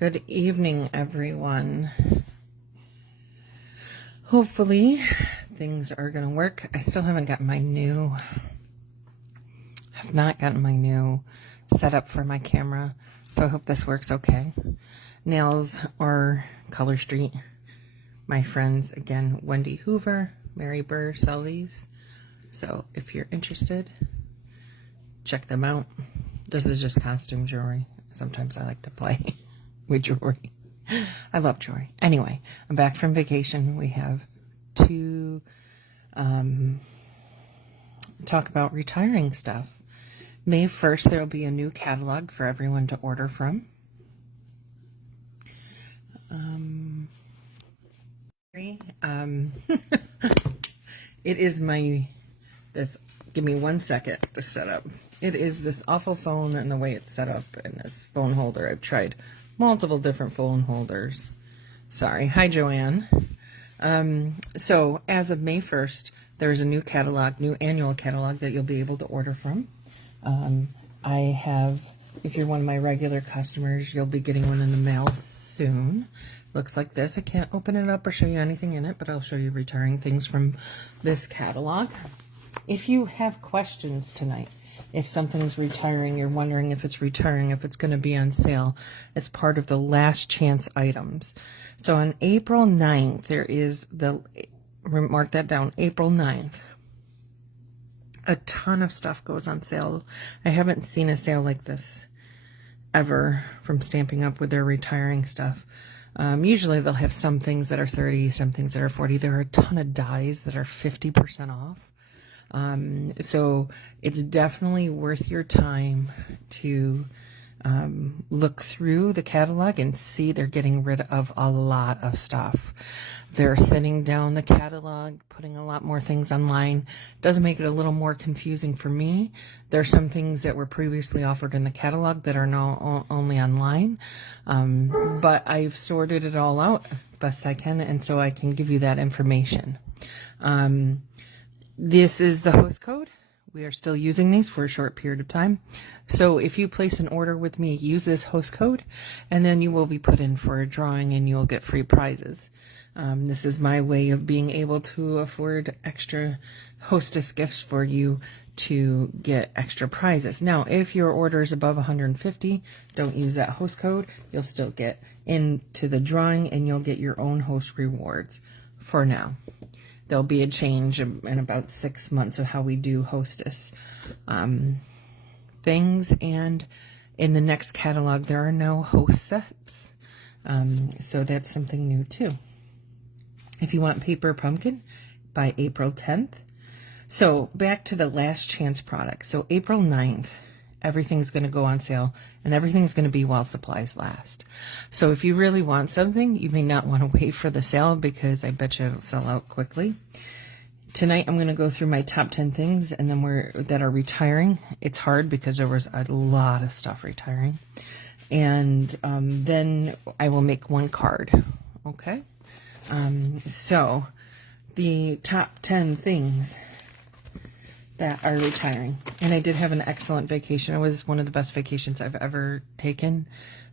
Good evening, everyone. Hopefully things are going to work. I still haven't gotten my new, setup for my camera, so I hope this works okay. Nails or Color Street. My friends, again, Wendy Hoover, Mary Burr sell these. So if you're interested, check them out. This is just costume jewelry. Sometimes I like to play with jewelry. I love jewelry. Anyway, I'm back from vacation. We have to talk about retiring stuff. May 1st, there will be a new catalog for everyone to order from. It is give me 1 second to set up. It is this awful phone and the way it's set up in this phone holder. I've tried multiple different phone holders. Sorry. Hi, Joanne. So as of May 1st, there's a new annual catalog that you'll be able to order from. If you're one of my regular customers, you'll be getting one in the mail soon. Looks like this. I can't open it up or show you anything in it, but I'll show you retiring things from this catalog. If you have questions tonight, if something's retiring, you're wondering if it's retiring, if it's going to be on sale, it's part of the last chance items. So on April 9th, there is mark that down, April 9th. A ton of stuff goes on sale. I haven't seen a sale like this ever from Stamping Up with their retiring stuff. Usually they'll have some things that are 30, some things that are 40. There are a ton of dies that are 50% off. So it's definitely worth your time to look through the catalog and see they're getting rid of a lot of stuff. They're thinning down the catalog, putting a lot more things online. Does make it a little more confusing for me. There's some things that were previously offered in the catalog that are now only online. But I've sorted it all out best I can, and so I can give you that information. This is the host code. We are still using these for a short period of time. So if you place an order with me, use this host code, and then you will be put in for a drawing and you'll get free prizes. This is my way of being able to afford extra hostess gifts for you to get extra prizes. Now, if your order is above 150, don't use that host code. You'll still get into the drawing and you'll get your own host rewards for now. There'll be a change in about 6 months of how we do hostess things. And in the next catalog, there are no host sets. So that's something new too. If you want Paper Pumpkin by April 10th. So back to the last chance product. So April 9th, everything's going to go on sale and everything's going to be while supplies last. So if you really want something, you may not want to wait for the sale because I bet you it'll sell out quickly. Tonight I'm going to go through my top 10 things and then that are retiring. It's hard because there was a lot of stuff retiring. And then I will make one card. Okay? So the top 10 things that are retiring. And I did have an excellent vacation. It was one of the best vacations I've ever taken.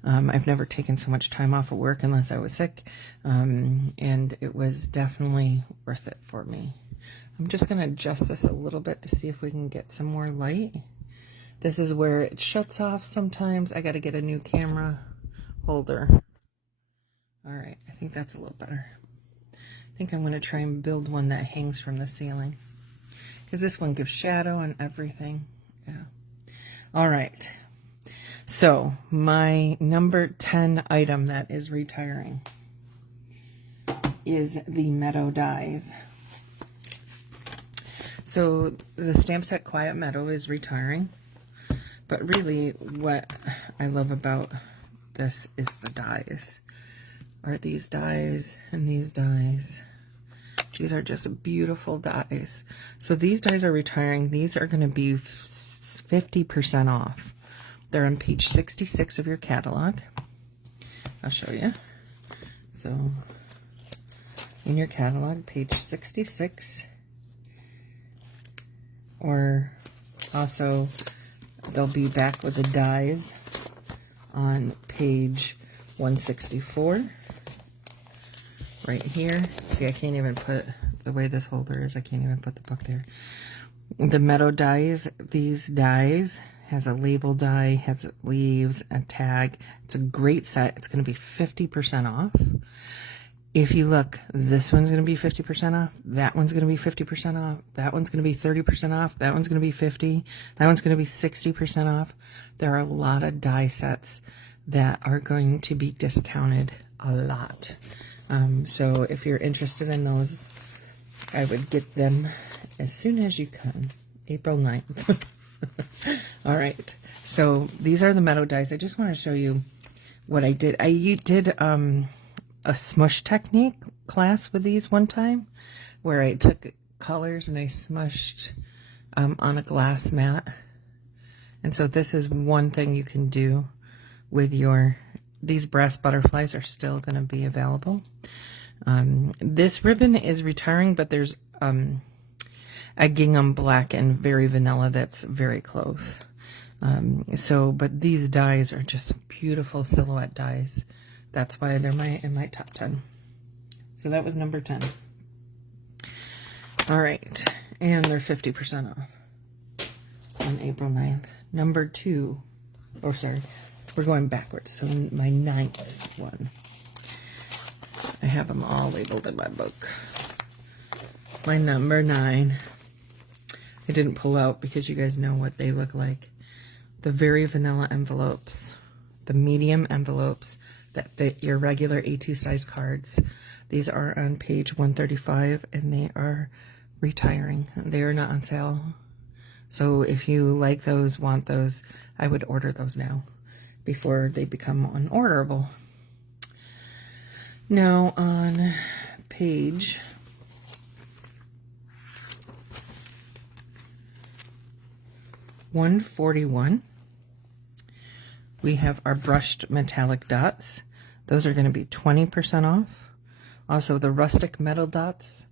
I've never taken so much time off of work unless I was sick. And it was definitely worth it for me. I'm just going to adjust this a little bit to see if we can get some more light. This is where it shuts off sometimes. I got to get a new camera holder. All right, I think that's a little better. I think I'm going to try and build one that hangs from the ceiling, because this one gives shadow and everything. Yeah. All right. So my number 10 item that is retiring is the Meadow dies. So the stamp set Quiet Meadow is retiring. But really what I love about this is the dies. Are these dies and these dies. These are just beautiful dies. So these dies are retiring. These are going to be 50% off. They're on page 66 of your catalog. I'll show you. So in your catalog, page 66, or also they'll be back with the dies on page 164. Right here. See, I can't even put, the way this holder is, I can't even put the book there. The meadow dies, these dies, has a label die, has leaves, a tag. It's a great set. It's going to be 50% off. If you look, this one's going to be 50% off. That one's going to be 50% off. That one's going to be 30% off. That one's going to be 50. That one's going to be 60% off. There are a lot of die sets that are going to be discounted a lot. So if you're interested in those, I would get them as soon as you can. April 9th. All right. So these are the meadow dies. I just want to show you what I did. I did a smush technique class with these one time where I took colors and I smushed on a glass mat. And so this is one thing you can do with your, these brass butterflies are still going to be available. This ribbon is retiring, but there's a gingham black and very vanilla that's very close. But these dies are just beautiful silhouette dies. That's why they're in my top 10. So that was number 10. All right, and they're 50% off on April 9th. Number 2, oh sorry, we're going backwards. So my 9th one. I have them all labeled in my book. My number 9. I didn't pull out because you guys know what they look like. The very vanilla envelopes, the medium envelopes that fit your regular A2 size cards. These are on page 135 and they are retiring. They are not on sale. So if you like those, want those, I would order those now before they become unorderable. Now on page 141, we have our brushed metallic dots. Those are going to be 20% off. Also the rustic metal dots,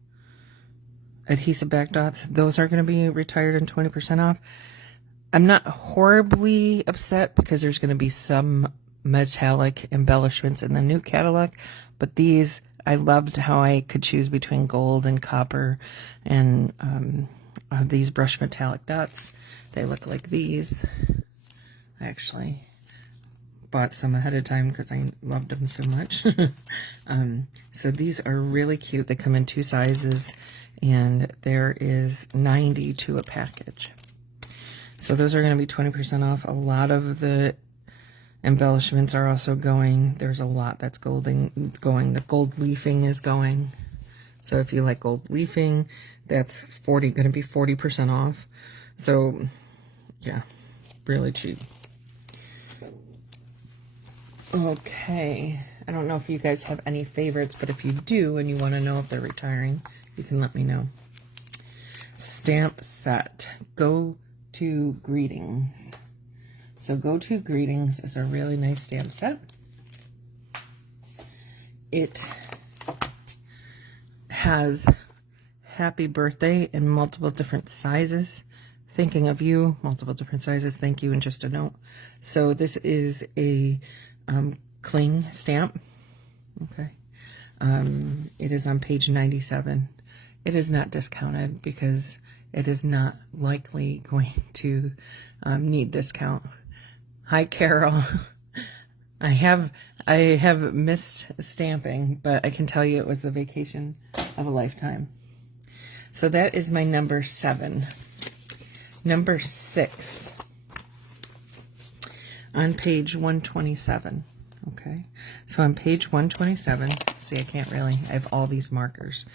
adhesive back dots, those are going to be retired and 20% off. I'm not horribly upset because there's going to be some metallic embellishments in the new catalog, but these, I loved how I could choose between gold and copper and these brushed metallic dots. They look like these. I actually bought some ahead of time because I loved them so much. So these are really cute. They come in 2 sizes and there is 90 to a package. So those are going to be 20% off. A lot of the embellishments are also going. There's a lot that's going. The gold leafing is going. So if you like gold leafing, that's going to be 40% off. So yeah, really cheap. Okay, I don't know if you guys have any favorites, but if you do and you want to know if they're retiring, you can let me know. Stamp set. Go to Greetings. So Go to Greetings is a really nice stamp set. It has happy birthday in multiple different sizes. Thinking of you, multiple different sizes. Thank you, and just a note. So this is a cling stamp. Okay. It is on page 97. It is not discounted because it is not likely going to need discount. Hi, Carol. I have missed stamping, but I can tell you it was the vacation of a lifetime. So that is my number 7. Number 6 on page 127. Okay, so on page 127, see, I can't really, I have all these markers.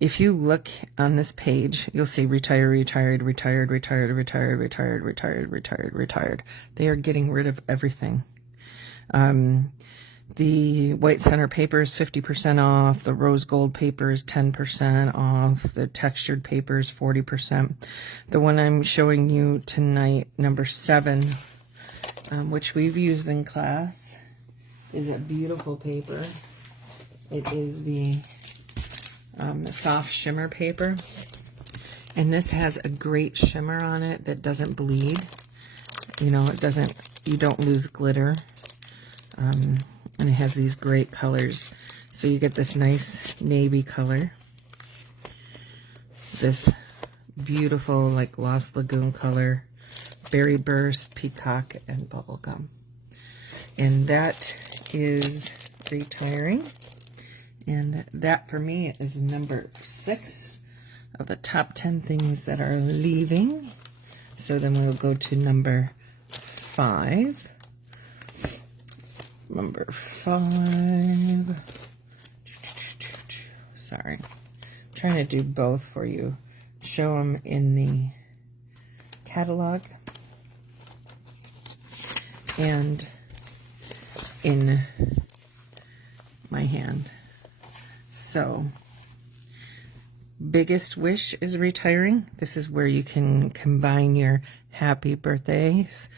If you look on this page, you'll see retire, retired, retired, retired, retired, retired, retired, retired, retired. They are getting rid of everything. The white center paper is 50% off. The rose gold paper is 10% off. The textured paper is 40%. The one I'm showing you tonight, number 7, which we've used in class, is a beautiful paper. It is the soft shimmer paper. And this has a great shimmer on it that doesn't bleed. You know, it doesn't, you don't lose glitter. And it has these great colors. So you get this nice navy color, this beautiful like Lost Lagoon color, berry burst, peacock, and bubblegum. And that is retiring. And that for me is number 6 of the top 10 things that are leaving. So then we'll go to number 5. Number 5. Sorry. I'm trying to do both for you. Show them in the catalog and in my hand. So, Biggest Wish is retiring. This is where you can combine your happy birthdays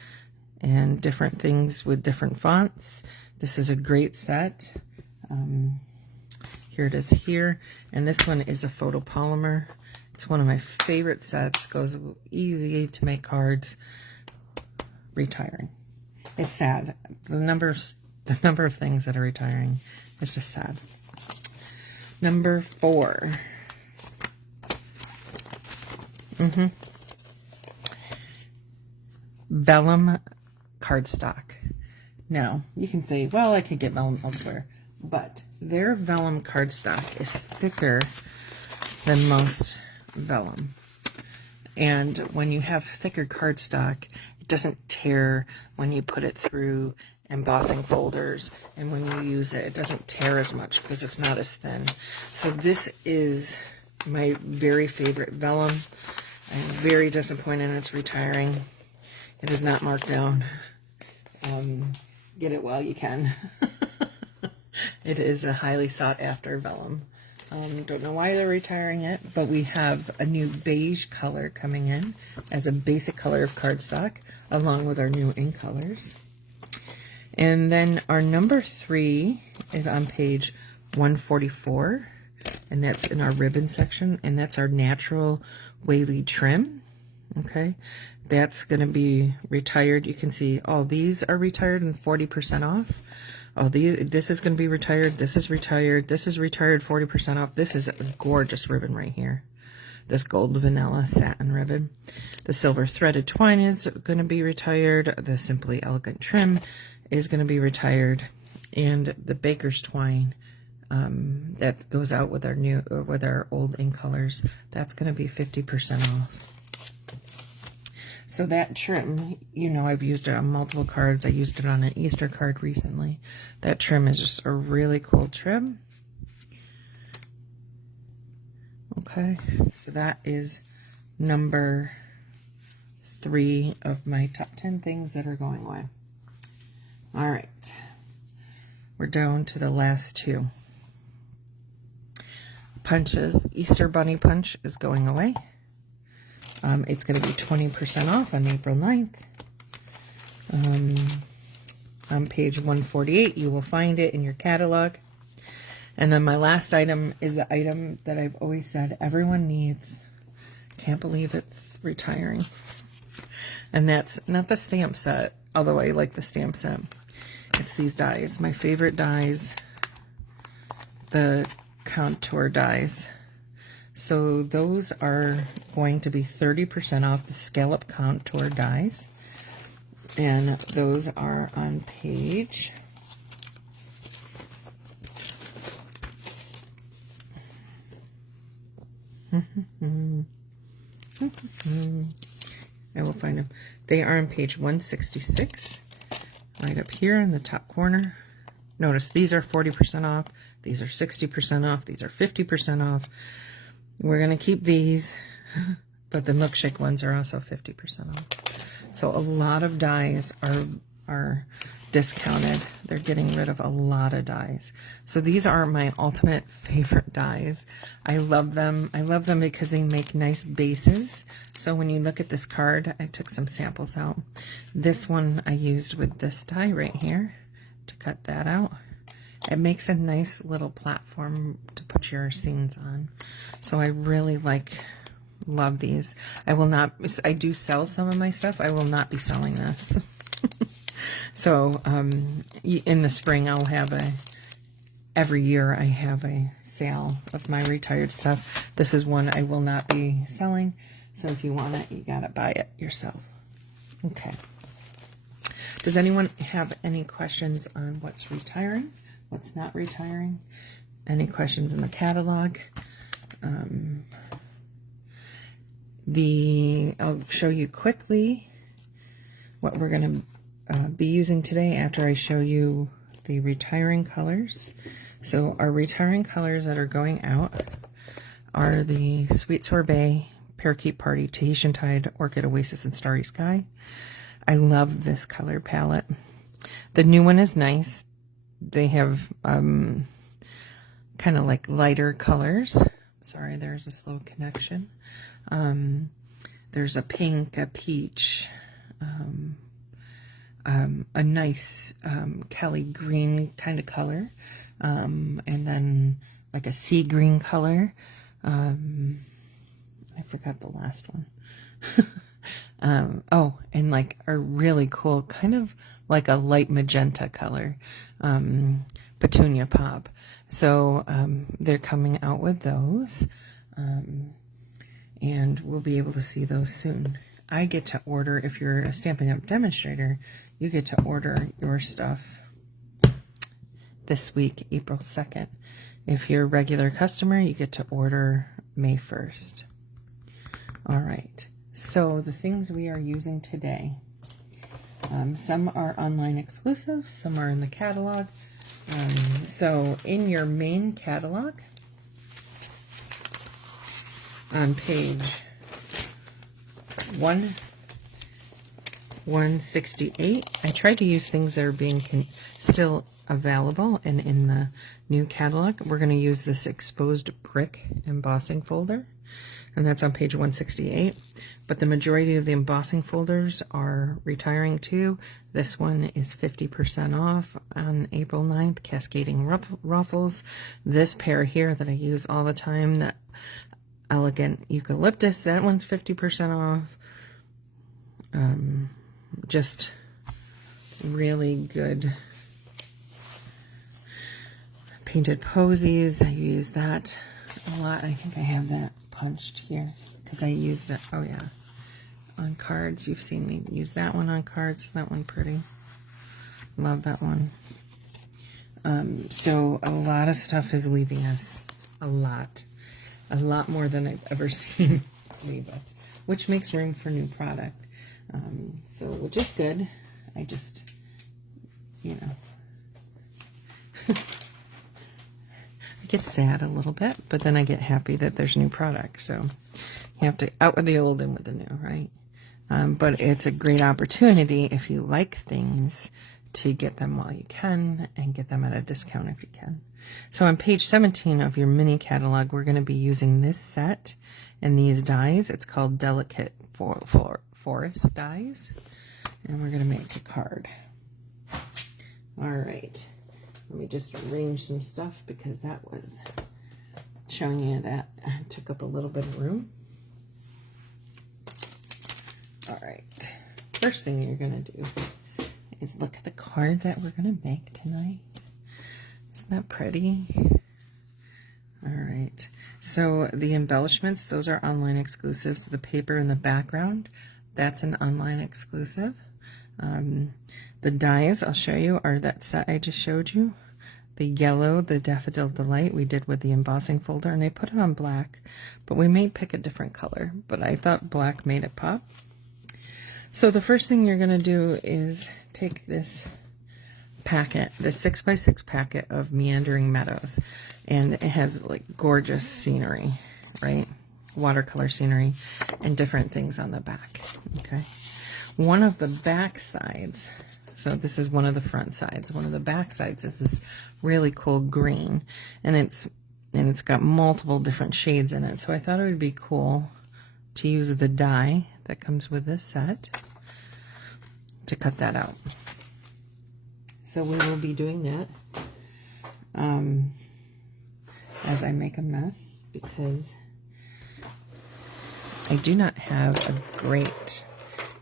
and different things with different fonts. This is a great set. Here it is here. And this one is a photopolymer. It's one of my favorite sets. Goes easy to make cards. Retiring. It's sad. The number of things that are retiring is just sad. Number 4. Vellum cardstock. Now, you can say, well, I could get vellum elsewhere, but their vellum cardstock is thicker than most vellum. And when you have thicker cardstock, it doesn't tear when you put it through embossing folders, and when you use it, it doesn't tear as much because it's not as thin. So this is my very favorite vellum. I'm very disappointed it's retiring. It is not marked down. Get it while you can. It is a highly sought after vellum. Don't know why they're retiring it, but we have a new beige color coming in as a basic color of cardstock, along with our new ink colors. And then our number 3 is on page 144, and that's in our ribbon section, and that's our natural wavy trim. Okay, that's going to be retired. You can see all these are retired and 40% off. Oh, this is going to be retired. This is retired. This is retired, 40% off. This is a gorgeous ribbon right here. This gold vanilla satin ribbon. The silver threaded twine is going to be retired. The simply elegant trim is going to be retired, and the baker's twine that goes out with our old ink colors, that's going to be 50% off. So that trim, you know, I've used it on multiple cards. I used it on an Easter card recently. That trim is just a really cool trim. Okay, so that is number 3 of my top 10 things that are going away. All right, we're down to the last 2. Punches. Easter Bunny Punch is going away. It's going to be 20% off on April 9th. On page 148, you will find it in your catalog. And then my last item is the item that I've always said everyone needs. Can't believe it's retiring. And that's not the stamp set, although I like the stamp set. It's these dies. My favorite dies, the contour dies. So those are going to be 30% off, the scallop contour dies. And those are on page I will find them. They are on page 166, right up here in the top corner. Notice these are 40% off, these are 60% off, these are 50% off. We're going to keep these, but the milkshake ones are also 50% off. So a lot of dies are discounted. They're getting rid of a lot of dies. So these are my ultimate favorite dies. I love them. I love them because they make nice bases. So when you look at this card, I took some samples out. This one I used with this die right here to cut that out. It makes a nice little platform to put your scenes on. So I really love these. I do sell some of my stuff. I will not be selling this. So in the spring, I'll have every year I have a sale of my retired stuff. This is one I will not be selling. So if you want it, you got to buy it yourself. Okay. Does anyone have any questions on what's retiring, what's not retiring? Any questions in the catalog? I'll show you quickly what we're going to be using today after I show you the retiring colors. So our retiring colors that are going out are the Sweet Sorbet, Parakeet Party, Tahitian Tide, Orchid Oasis, and Starry Sky. I love this color palette. The new one is nice. They have kind of like lighter colors. Sorry, there's a slow connection. There's a pink, a peach, a nice Kelly green kind of color, and then like a sea green color. I forgot the last one. Oh, and like a really cool, kind of like a light magenta color, Petunia Pop. So they're coming out with those, and we'll be able to see those soon. I get to order, if you're a Stampin' Up! Demonstrator, you get to order your stuff this week, April 2nd. If you're a regular customer, you get to order May 1st. All right. So the things we are using today, some are online exclusives, some are in the catalog. So in your main catalog, on page 168, I tried to use things that are being still available and in the new catalog. We're going to use this exposed brick embossing folder, and that's on page 168. But the majority of the embossing folders are retiring too. This one is 50% off on April 9th, Cascading Ruffles. This pair here that I use all the time, that Elegant Eucalyptus, that one's 50% off. Just really good. Painted Posies, I use that a lot. I think I have that punched here because I used it, oh yeah, on cards. You've seen me use that one on cards. Isn't that one pretty? Love that one. So a lot of stuff is leaving us. A lot more than I've ever seen leave us, which makes room for new product. So, which is good. I just, you know, I get sad a little bit, but then I get happy that there's new product. So you have to out with the old and with the new, right? But it's a great opportunity if you like things to get them while you can and get them at a discount if you can. So on page 17 of your mini catalog, we're going to be using this set and these dies. It's called Delicate Forest dies, and we're going to make a card. All right, let me just arrange some stuff because that was showing you that took up a little bit of room. All right, first thing you're going to do is look at the card that we're going to make tonight. Isn't that pretty? All right, so the embellishments, those are online exclusives. The paper in the background, that's an online exclusive. The dies I'll show you are that set I just showed you. The yellow, the Daffodil Delight, we did with the embossing folder, and I put it on black, but we may pick a different color, but I thought black made it pop. So the first thing you're going to do is take this packet, this 6x6 packet of Meandering Meadows, and it has like gorgeous scenery, right? Watercolor scenery and different things on the back. Okay, one of the back sides, so this is one of the front sides, one of the back sides is this really cool green, and it's got multiple different shades in it. So I thought it would be cool to use the die that comes with this set to cut that out. So we will be doing that as I make a mess, because I do not have a great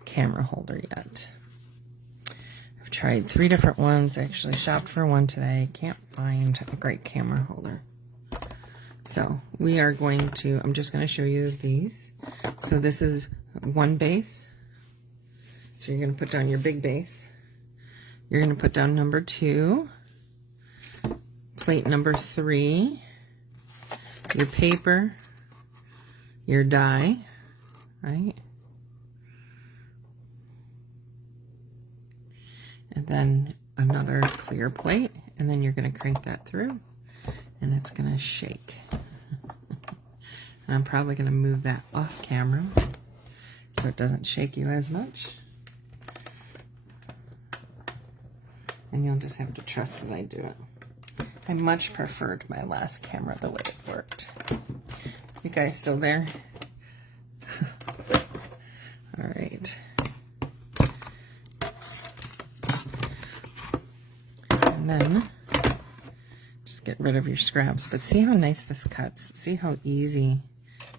camera holder yet. I've tried 3 different ones. I actually shopped for one today. Can't find a great camera holder. So we are going to, I'm just going to show you these. So this is one base. So you're going to put down your big base. You're going to put down number 2, plate number 3, your paper, your die, right? And then another clear plate, and then you're going to crank that through, and it's going to shake. And I'm probably going to move that off camera so it doesn't shake you as much. And you'll just have to trust that I do it. I much preferred my last camera the way it worked. You guys still there? All right. And then just get rid of your scraps. But see how nice this cuts? See how easy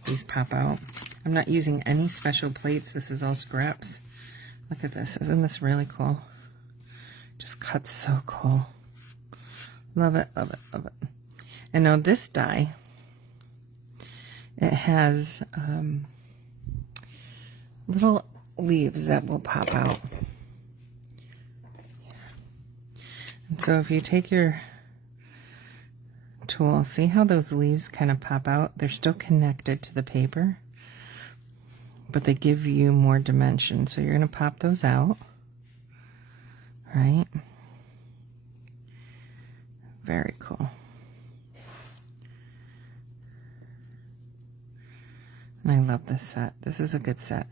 these pop out? I'm not using any special plates. This is all scraps. Look at this. Isn't this really cool? Just cuts so cool. Love it, love it, love it. And now this die, it has little leaves that will pop out. And so if you take your tool, see how those leaves kind of pop out? They're still connected to the paper, but they give you more dimension. So you're going to pop those out. Right? Very cool. And I love this set. This is a good set.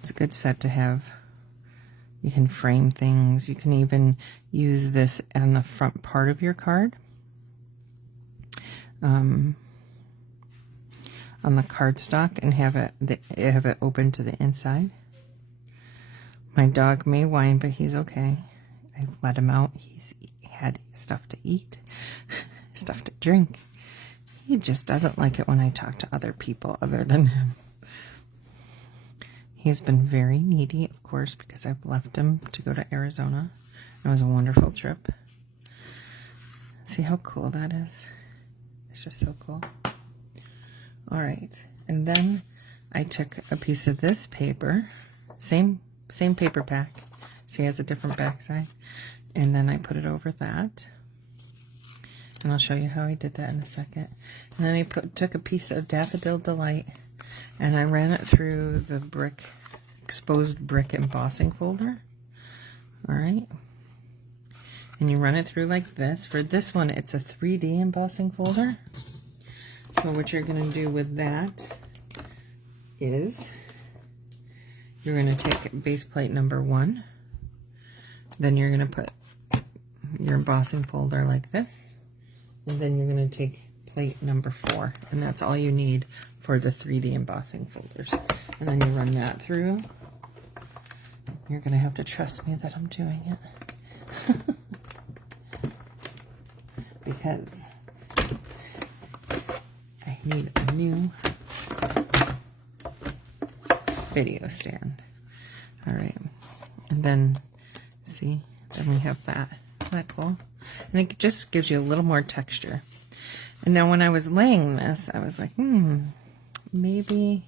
It's a good set to have. You can frame things. You can even use this on the front part of your card. On the cardstock, and have it open to the inside. My dog may whine, but he's okay. I've let him out. He's had stuff to eat, stuff to drink. He just doesn't like it when I talk to other people other than him. He's been very needy, of course, because I've left him to go to Arizona. It was a wonderful trip. See how cool that is? It's just so cool. All right, and then I took a piece of this paper, same paper pack. See, it has a different backside. And then I put it over that. And I'll show you how I did that in a second. And then I took a piece of Daffodil Delight and I ran it through the exposed brick embossing folder. All right. And you run it through like this. For this one, it's a 3D embossing folder. So what you're going to do with that is you're going to take base plate number 1. Then you're going to put your embossing folder like this. And then you're going to take plate number 4. And that's all you need for the 3D embossing folders. And then you run that through. You're going to have to trust me that I'm doing it. Because I need a new video stand. All right, and then see, then we have that. Isn't that cool? And it just gives you a little more texture. And now when I was laying this, I was like, maybe,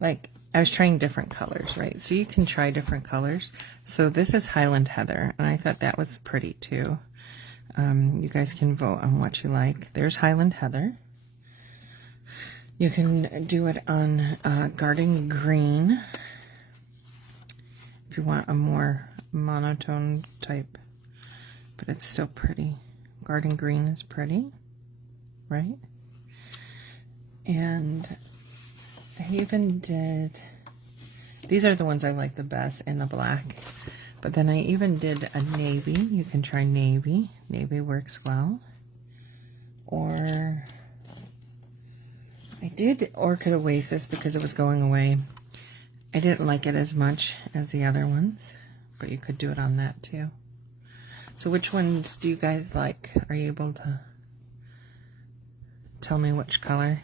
like, I was trying different colors, right? So you can try different colors. So this is Highland Heather, and I thought that was pretty too. You guys can vote on what you like. There's Highland Heather. You can do it on Garden Green if you want a more monotone type, but it's still pretty. Garden Green is pretty, right? And I even did, these are the ones I like the best, and the black. But then I even did a navy. You can try navy. Navy works well. Or I did Orchid Oasis because it was going away. I didn't like it as much as the other ones, but you could do it on that too. So which ones do you guys like? Are you able to tell me which color?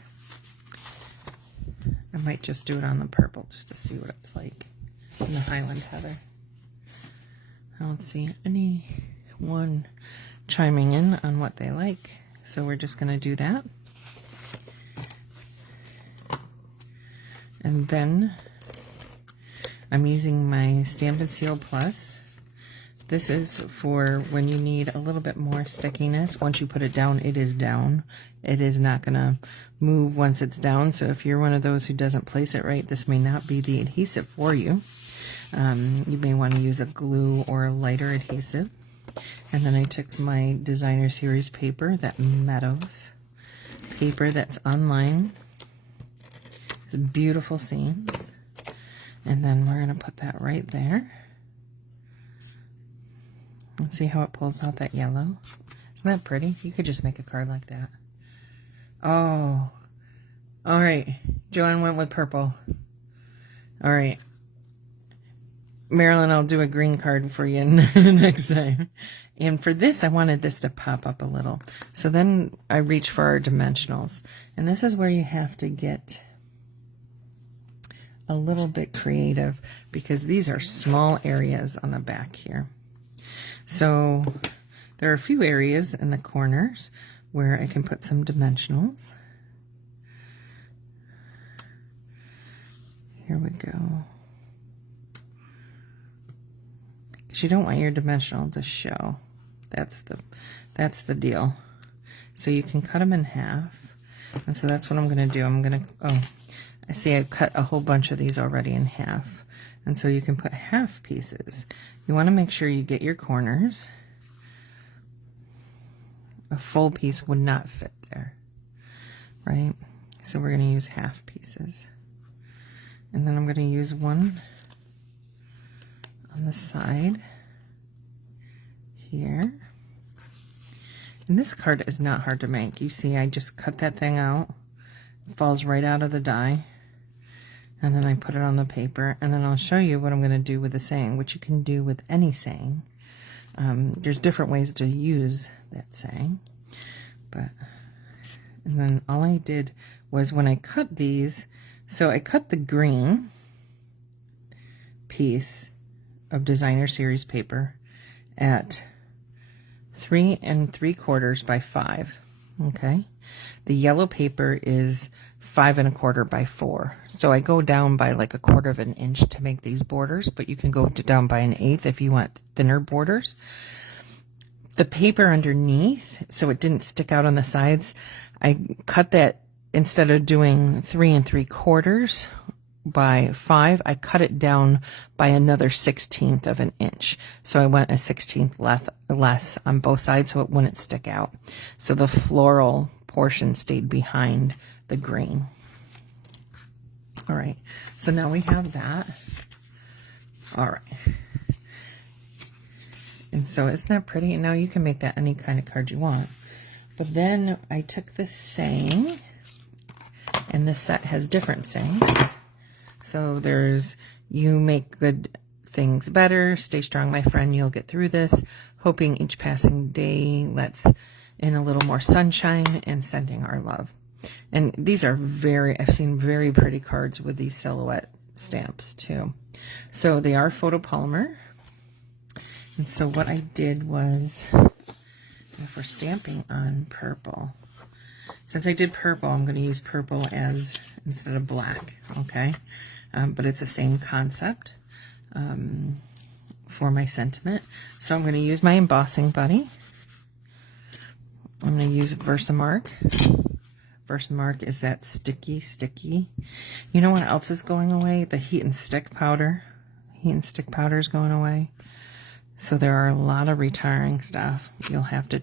I might just do it on the purple just to see what it's like. in the Highland Heather. I don't see anyone chiming in on what they like, so we're just going to do that. And then I'm using my Stampin' Seal Plus. This is for when you need a little bit more stickiness. Once you put it down, it is down. It is not going to move once it's down. So if you're one of those who doesn't place it right, this may not be the adhesive for you. You may want to use a glue or a lighter adhesive. And then I took my Designer Series paper, that Meadows paper that's online. It's beautiful seams. And then we're going to put that right there. Let's see how it pulls out that yellow. Isn't that pretty? You could just make a card like that. Oh. All right. Joanne went with purple. All right. Marilyn, I'll do a green card for you next time. And for this, I wanted this to pop up a little. So then I reach for our dimensionals. And this is where you have to get a little bit creative because these are small areas on the back here. So there are a few areas in the corners where I can put some dimensionals. Here we go. Because you don't want your dimensional to show. That's the deal. So you can cut them in half. And so that's what I'm going to do. I'm going to, oh, I see I've cut a whole bunch of these already in half. And so you can put half pieces. You want to make sure you get your corners. A full piece would not fit there, right? So we're going to use half pieces. And then I'm going to use one on the side here. And this card is not hard to make. You see, I just cut that thing out. It falls right out of the die. And then I put it on the paper, and then I'll show you what I'm going to do with the saying, which you can do with any saying. There's different ways to use that saying. And then all I did was when I cut these, so I cut the green piece of Designer Series paper at 3 3/4 by 5. Okay. The yellow paper is 5 1/4 by 4. So I go down by like 1/4 of an inch to make these borders, but you can go down by 1/8 if you want thinner borders. The paper underneath, so it didn't stick out on the sides, I cut that, instead of doing 3 3/4 by 5, I cut it down by another 1/16 of an inch. So I went a 1/16 less on both sides so it wouldn't stick out. So the floral portion stayed behind the green. All right, so now we have that. All right. And so isn't that pretty? And now you can make that any kind of card you want. But then I took this saying, and this set has different sayings. So there's, you make good things better, stay strong, my friend, you'll get through this, hoping each passing day lets in a little more sunshine, and sending our love. And these are I've seen very pretty cards with these silhouette stamps too. So they are photopolymer. And so what I did was, if we're stamping on purple, since I did purple, I'm going to use purple as instead of black, okay? But it's the same concept for my sentiment. So I'm going to use my embossing buddy. I'm going to use Versamark. Versamark is that sticky. You know what else is going away? The heat and stick powder. Heat and stick powder is going away. So there are a lot of retiring stuff you'll have to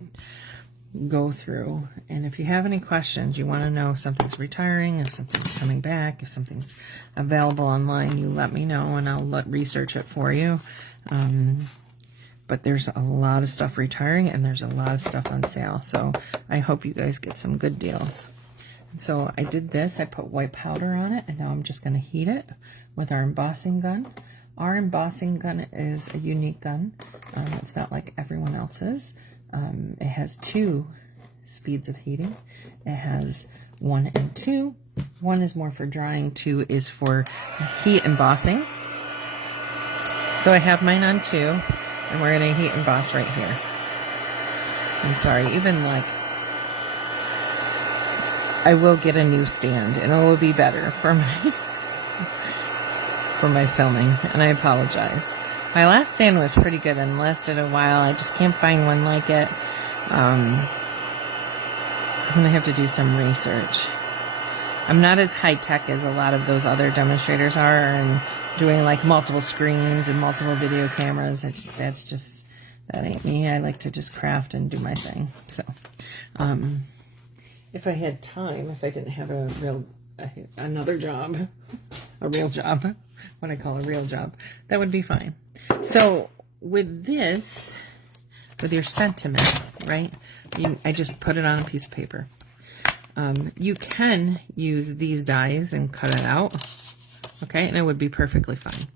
go through. And if you have any questions, you want to know if something's retiring, if something's coming back, if something's available online, you let me know and I'll research it for you. But there's a lot of stuff retiring and there's a lot of stuff on sale. So I hope you guys get some good deals. And so I did this. I put white powder on it, and now I'm just going to heat it with our embossing gun. Our embossing gun is a unique gun. It's not like everyone else's. It has 2 speeds of heating. It has 1 and 2. 1 is more for drying, 2 is for heat embossing. So I have mine on 2, and we're going to heat emboss right here. I'm sorry, even like, I will get a new stand, and it will be better for my filming, and I apologize. My last stand was pretty good and lasted a while. I just can't find one like it. So I'm going to have to do some research. I'm not as high-tech as a lot of those other demonstrators are, and doing like multiple screens and multiple video cameras. That ain't me. I like to just craft and do my thing. So, if I had time, if I didn't have another job, a real job, what I call a real job, that would be fine. So with this, with your sentiment, right? I just put it on a piece of paper. You can use these dies and cut it out, okay? And it would be perfectly fine.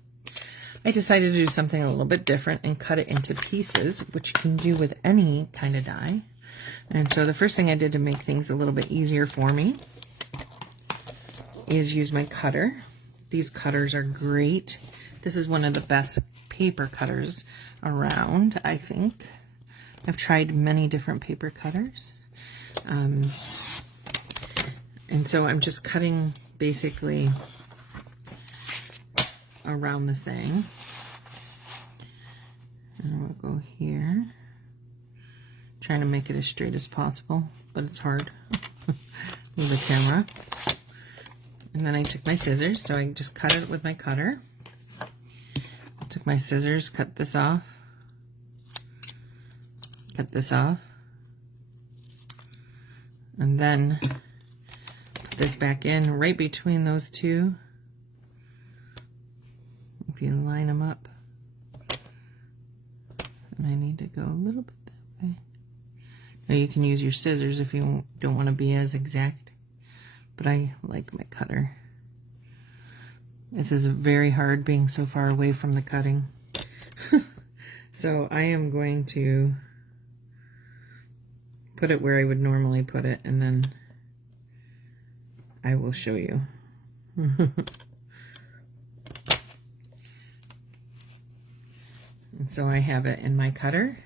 I decided to do something a little bit different and cut it into pieces, which you can do with any kind of die. And so the first thing I did to make things a little bit easier for me is use my cutter. These cutters are great. This is one of the best paper cutters around, I think. I've tried many different paper cutters. And so I'm just cutting basically around the saying. And we'll go here. Trying to make it as straight as possible, but it's hard with the camera. And then I took my scissors, so I just cut it with my cutter. I took my scissors, cut this off, and then put this back in right between those two. If you line them up, and I need to go a little bit that way. Now you can use your scissors if you don't want to be as exact, but I like my cutter. This is very hard being so far away from the cutting. So I am going to put it where I would normally put it, and then I will show you. And so I have it in my cutter.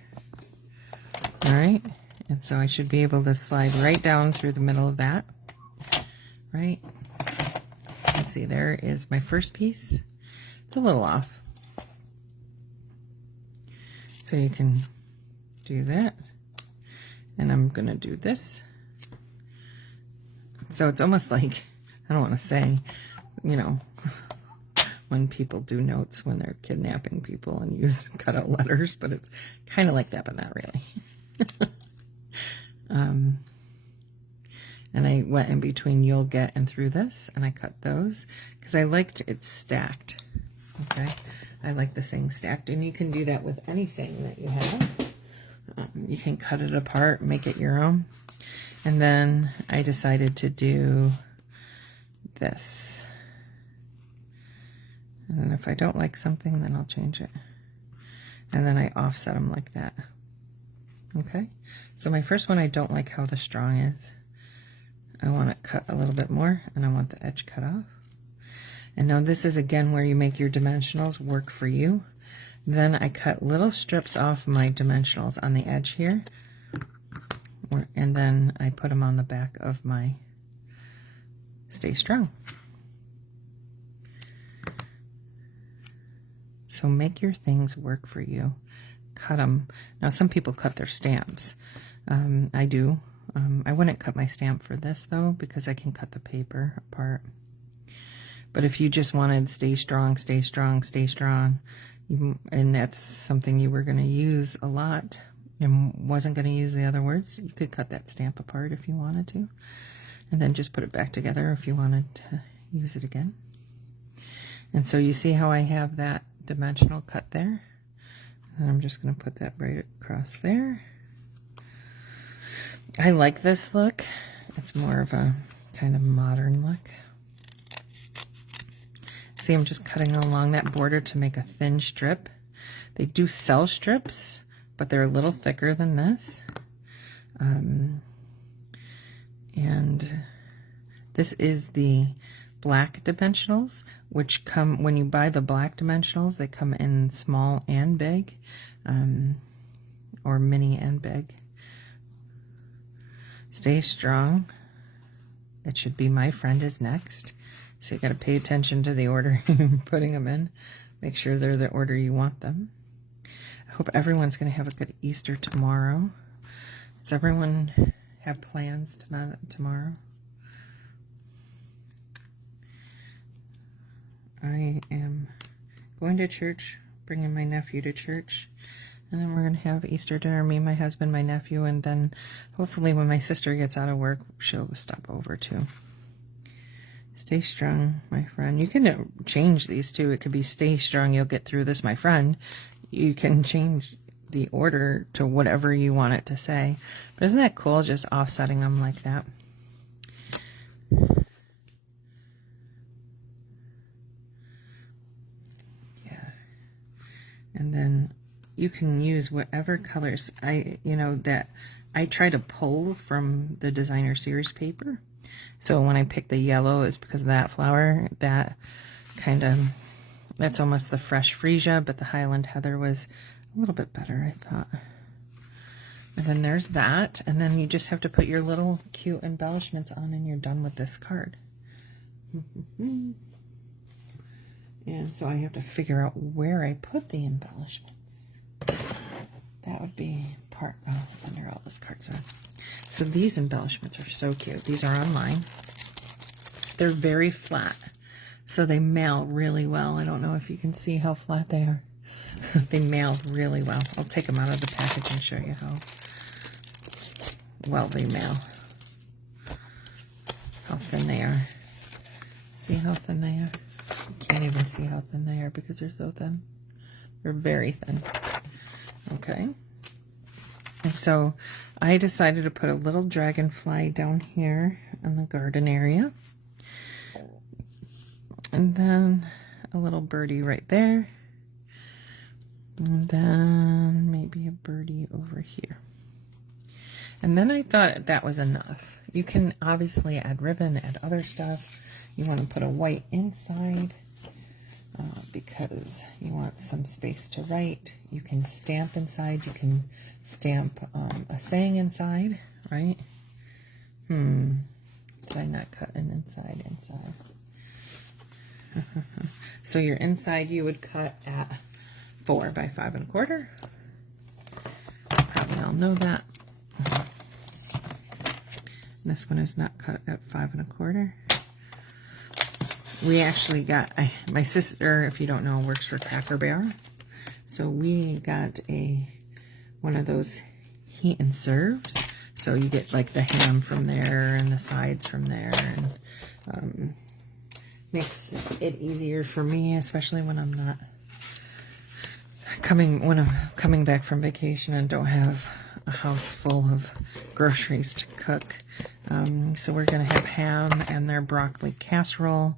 All right. And so I should be able to slide right down through the middle of that. Right. Let's see, there is my first piece. It's a little off. So you can do that. And I'm going to do this. So it's almost like, I don't want to say, you know, when people do notes when they're kidnapping people and use cutout letters, but it's kind of like that, but not really. And I went in between you'll get and through this, and I cut those because I liked it stacked. Okay, I like the saying stacked, and you can do that with any saying that you have. You can cut it apart, make it your own. And then I decided to do this. And then if I don't like something, then I'll change it. And then I offset them like that. Okay, so my first one, I don't like how the strong is. I want it cut a little bit more, and I want the edge cut off. And now this is again where you make your dimensionals work for you. Then I cut little strips off my dimensionals on the edge here, and then I put them on the back of my Stay Strong. So make your things work for you. Cut them. Now some people cut their stamps. I do. I wouldn't cut my stamp for this though, because I can cut the paper apart. But if you just wanted stay strong, stay strong, stay strong, and that's something you were going to use a lot and wasn't going to use the other words, you could cut that stamp apart if you wanted to, and then just put it back together if you wanted to use it again. And so you see how I have that dimensional cut there, and I'm just going to put that right across there. I like this look. It's more of a kind of modern look. See, I'm just cutting along that border to make a thin strip. They do sell strips, but they're a little thicker than this. And this is the black dimensionals, which come, when you buy the black dimensionals, they come in small and big, or mini and big. Stay Strong. It should be My Friend is next. So you got to pay attention to the order you're putting them in. Make sure they're the order you want them. I hope everyone's going to have a good Easter tomorrow. Does everyone have plans tomorrow? I am going to church, bringing my nephew to church. And then we're going to have Easter dinner, me, my husband, my nephew, and then hopefully when my sister gets out of work, she'll stop over too. Stay strong, my friend. You can change these too. It could be stay strong, you'll get through this, my friend. You can change the order to whatever you want it to say. But isn't that cool, just offsetting them like that? Yeah. And then you can use whatever colors. I try to pull from the designer series paper. So when I pick the yellow, it's because of that flower. That kind of, that's almost the fresh freesia, but the Highland Heather was a little bit better, I thought. And then there's that, and then you just have to put your little cute embellishments on and you're done with this card. And so I have to figure out where I put the embellishments. That would be part, oh, it's under all this cards on. So these embellishments are so cute. These are online. They're very flat, so they mail really well. I don't know if you can see how flat they are. They mail really well. I'll take them out of the package and show you how well they mail. How thin they are. See how thin they are? You can't even see how thin they are because they're so thin. They're very thin. Okay. And so I decided to put a little dragonfly down here in the garden area. And then a little birdie right there. And then maybe a birdie over here. And then I thought that was enough. You can obviously add ribbon, add other stuff. You want to put a white inside because you want some space to write. You can stamp inside. You can stamp a saying inside, right? Did I not cut an inside? So your inside you would cut at 4 by 5 1/4. Probably all know that. This one is not cut at 5 1/4. We actually got, my sister, if you don't know, works for Cracker Barrel. So we got one of those heat and serves. So you get like the ham from there and the sides from there, and makes it easier for me, especially when I'm not coming back from vacation and don't have a house full of groceries to cook. So we're gonna have ham and their broccoli casserole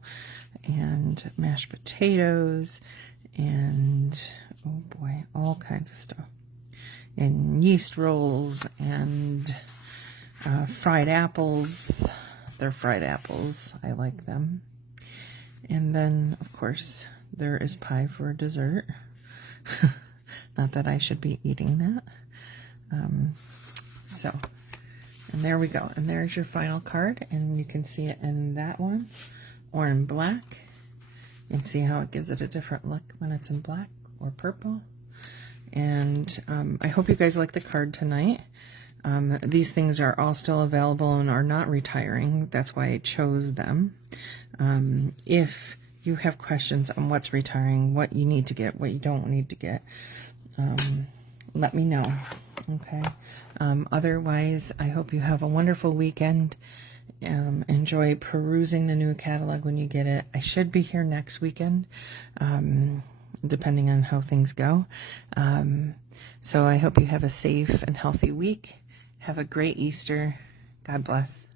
and mashed potatoes and, oh boy, all kinds of stuff. And yeast rolls and fried apples. They're fried apples. I like them. And then, of course, there is pie for dessert. Not that I should be eating that. And there we go. And there's your final card. And you can see it in that one or in black. You can see how it gives it a different look when it's in black or purple. And I hope you guys like the card tonight. These things are all still available and are not retiring. That's why I chose them. If you have questions on what's retiring, what you need to get, what you don't need to get, let me know. Okay. Otherwise, I hope you have a wonderful weekend. Enjoy perusing the new catalog when you get it. I should be here next weekend, depending on how things go. So I hope you have a safe and healthy week. Have a great Easter. God bless.